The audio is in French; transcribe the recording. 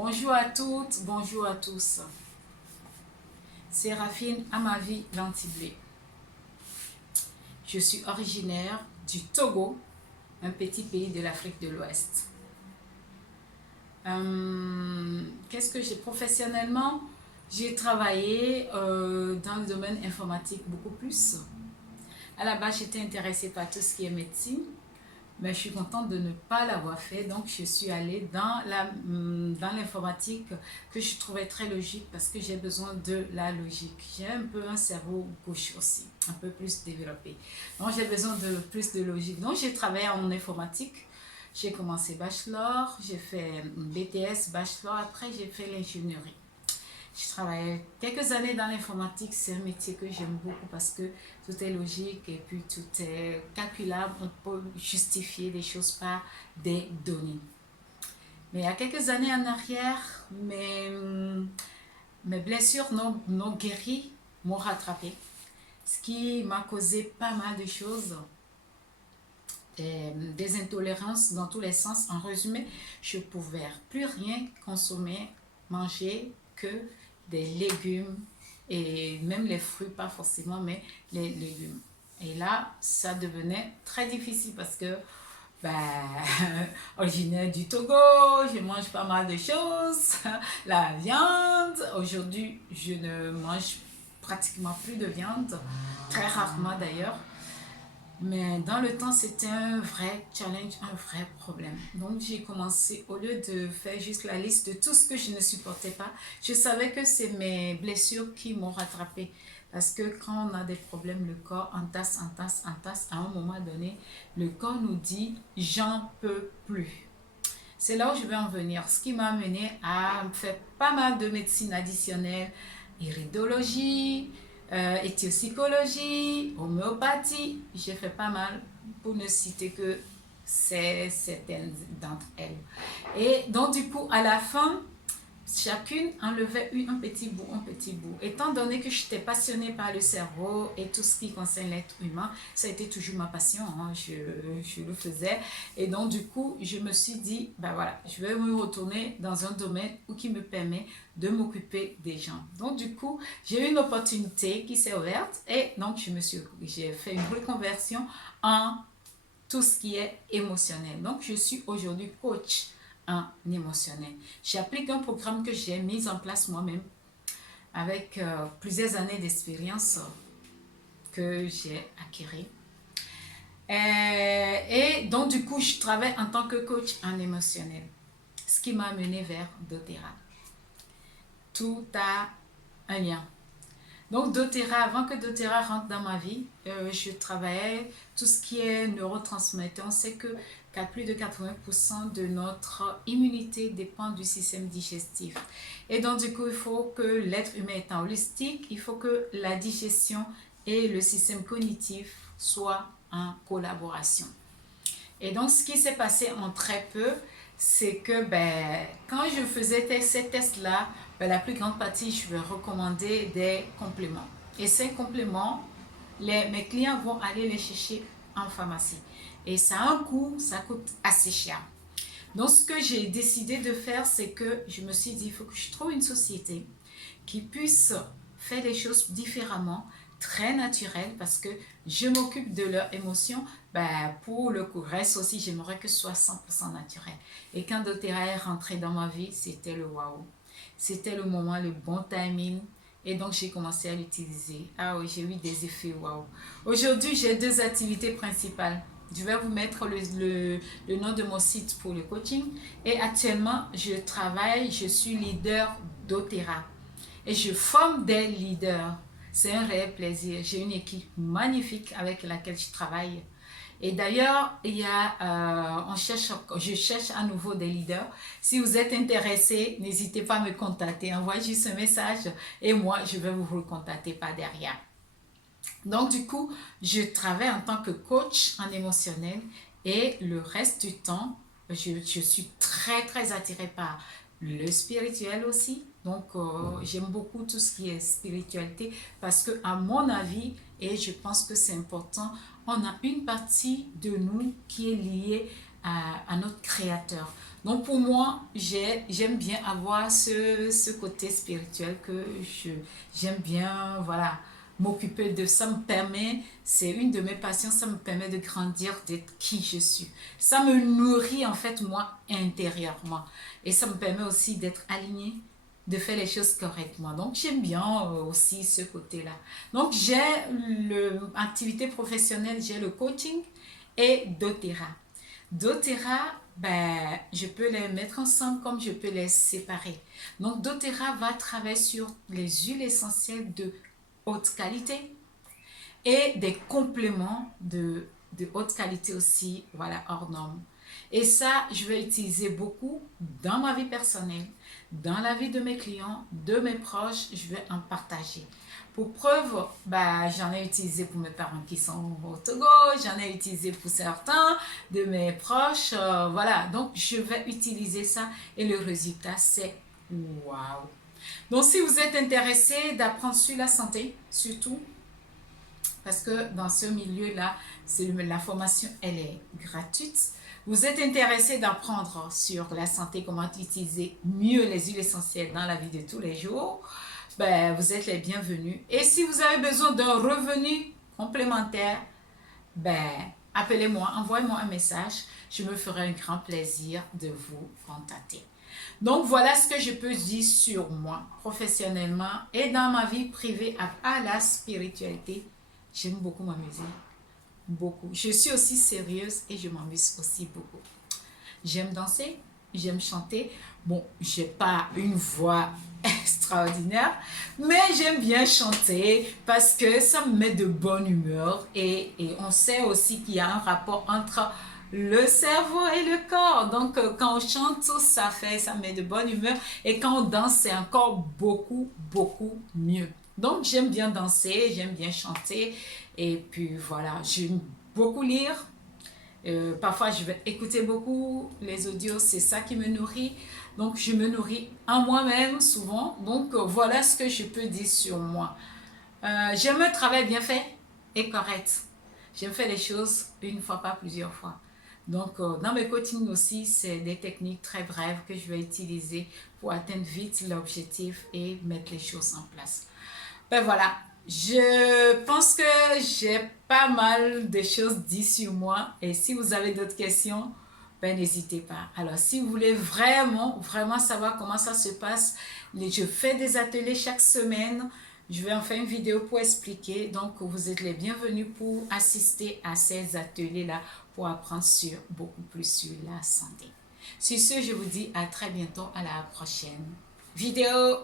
Bonjour à toutes, bonjour à tous. Séraphine Amavi Lantiblé. Je suis originaire du Togo, un petit pays de l'Afrique de l'Ouest. Qu'est-ce que j'ai professionnellement? J'ai travaillé dans le domaine informatique beaucoup plus. À la base, j'étais intéressée par tout ce qui est médecine, mais je suis contente de ne pas l'avoir fait. Donc, je suis allée dans l'informatique que je trouvais très logique parce que j'ai besoin de la logique. J'ai un peu un cerveau gauche aussi, un peu plus développé. Donc, j'ai besoin de plus de logique. Donc, j'ai travaillé en informatique. J'ai commencé bachelor, j'ai fait BTS, bachelor, après j'ai fait l'ingénierie. Je travaillais quelques années dans l'informatique, c'est un métier que j'aime beaucoup parce que tout est logique et puis tout est calculable, on peut justifier des choses par des données. Mais il y a quelques années en arrière, mes blessures non guéries m'ont rattrapé, ce qui m'a causé pas mal de choses, des intolérances dans tous les sens. En résumé, je ne pouvais plus rien consommer, manger que des légumes et même les fruits, pas forcément, mais les légumes. Et là, ça devenait très difficile parce que, ben, originaire du Togo, je mange pas mal de choses. La viande, aujourd'hui, je ne mange pratiquement plus de viande, très rarement d'ailleurs. Mais dans le temps, c'était un vrai challenge, un vrai problème. Donc, j'ai commencé, au lieu de faire juste la liste de tout ce que je ne supportais pas, je savais que c'est mes blessures qui m'ont rattrapé. Parce que quand on a des problèmes, le corps entasse, entasse, entasse. À un moment donné, le corps nous dit « j'en peux plus ». C'est là où je vais en venir. Ce qui m'a amené à faire pas mal de médecine additionnelle, iridologie, éthiopsychologie, homéopathie. J'ai fait pas mal pour ne citer que certaines d'entre elles. Et donc du coup, à la fin, chacune enlevait un petit bout, un petit bout. Étant donné que j'étais passionnée par le cerveau et tout ce qui concerne l'être humain, ça a été toujours ma passion, hein. Je le faisais. Et donc, du coup, je me suis dit, ben voilà, je vais me retourner dans un domaine qui me permet de m'occuper des gens. Donc, du coup, j'ai eu une opportunité qui s'est ouverte et donc, j'ai fait une reconversion en tout ce qui est émotionnel. Donc, je suis aujourd'hui coach en émotionnel. J'applique un programme que j'ai mis en place moi-même avec plusieurs années d'expérience que j'ai acquis. Et donc, du coup, je travaille en tant que coach en émotionnel, ce qui m'a amené vers doTERRA. Tout a un lien. Donc, doTERRA, avant que doTERRA rentre dans ma vie, je travaillais tout ce qui est neurotransmetteurs. On sait qu'à plus de 80% de notre immunité dépend du système digestif. Et donc, du coup, il faut que l'être humain étant holistique, il faut que la digestion et le système cognitif soient en collaboration. Et donc, ce qui s'est passé en très peu, c'est que quand je faisais ces tests-là, la plus grande partie, je vais recommander des compléments. Et ces compléments, mes clients vont aller les chercher en pharmacie. Et ça a un coût, ça coûte assez cher. Donc, ce que j'ai décidé de faire, c'est que je me suis dit, il faut que je trouve une société qui puisse faire les choses différemment, très naturelles, parce que je m'occupe de leurs émotions. Pour le reste aussi, j'aimerais que ce soit 100% naturel. Et quand doTERRA est rentré dans ma vie, c'était le waouh. C'était le moment, le bon timing. Et donc, j'ai commencé à l'utiliser. Ah oui, j'ai eu des effets waouh. Aujourd'hui, j'ai deux activités principales. Je vais vous mettre le nom de mon site pour le coaching. Et actuellement, je suis leader doTERRA. Et je forme des leaders. C'est un réel plaisir. J'ai une équipe magnifique avec laquelle je travaille. Et d'ailleurs, je cherche à nouveau des leaders. Si vous êtes intéressé, n'hésitez pas à me contacter. Envoyez juste un message et moi, je vais vous recontacter par derrière. Donc, du coup, je travaille en tant que coach en émotionnel et le reste du temps, je suis très, très attirée par le spirituel aussi. Donc, j'aime beaucoup tout ce qui est spiritualité parce que, à mon avis, et je pense que c'est important, on a une partie de nous qui est liée à notre créateur. Donc pour moi, j'aime bien avoir ce côté spirituel que j'aime bien, voilà, m'occuper de. Ça me permet, c'est une de mes passions, ça me permet de grandir, d'être qui je suis. Ça me nourrit en fait moi intérieurement. Et ça me permet aussi d'être aligné, de faire les choses correctement. Donc j'aime bien aussi ce côté-là. Donc j'ai l'activité professionnelle, j'ai le coaching et doTERRA. doTERRA, ben, je peux les mettre ensemble comme je peux les séparer. Donc doTERRA va travailler sur les huiles essentielles de haute qualité et des compléments de haute qualité aussi, voilà, hors norme. Et ça, je vais utiliser beaucoup dans ma vie personnelle, dans la vie de mes clients, de mes proches, je vais en partager. Pour preuve, bah, j'en ai utilisé pour mes parents qui sont au Togo, j'en ai utilisé pour certains de mes proches, voilà. Donc, je vais utiliser ça et le résultat, c'est waouh. Donc, si vous êtes intéressé d'apprendre sur la santé, surtout, parce que dans ce milieu-là, la formation, elle est gratuite. Vous êtes intéressé d'apprendre sur la santé, comment utiliser mieux les huiles essentielles dans la vie de tous les jours, ben, vous êtes les bienvenus. Et si vous avez besoin d'un revenu complémentaire, ben, appelez-moi, envoyez-moi un message. Je me ferai un grand plaisir de vous contacter. Donc voilà ce que je peux dire sur moi professionnellement et dans ma vie privée à la spiritualité. J'aime beaucoup m'amuser, beaucoup. Je suis aussi sérieuse et je m'amuse aussi beaucoup. J'aime danser, j'aime chanter. Bon, j'ai pas une voix extraordinaire, mais j'aime bien chanter parce que ça me met de bonne humeur et on sait aussi qu'il y a un rapport entre le cerveau et le corps. Donc, quand on chante, ça me met de bonne humeur et quand on danse, c'est encore beaucoup, beaucoup mieux. Donc, j'aime bien danser, j'aime bien chanter et puis voilà, j'aime beaucoup lire. Parfois, je vais écouter beaucoup les audios, c'est ça qui me nourrit. Donc, je me nourris en moi-même souvent. Donc, voilà ce que je peux dire sur moi. J'aime un travail bien fait et correct. J'aime faire les choses une fois, pas plusieurs fois. Donc, dans mes coachings aussi, c'est des techniques très brèves que je vais utiliser pour atteindre vite l'objectif et mettre les choses en place. Ben voilà, je pense que j'ai pas mal de choses dites sur moi et si vous avez d'autres questions, ben n'hésitez pas. Alors si vous voulez vraiment, vraiment savoir comment ça se passe, je fais des ateliers chaque semaine. Je vais en faire une vidéo pour expliquer. Donc vous êtes les bienvenus pour assister à ces ateliers-là pour apprendre beaucoup plus sur la santé. Sur ce, je vous dis à très bientôt à la prochaine vidéo.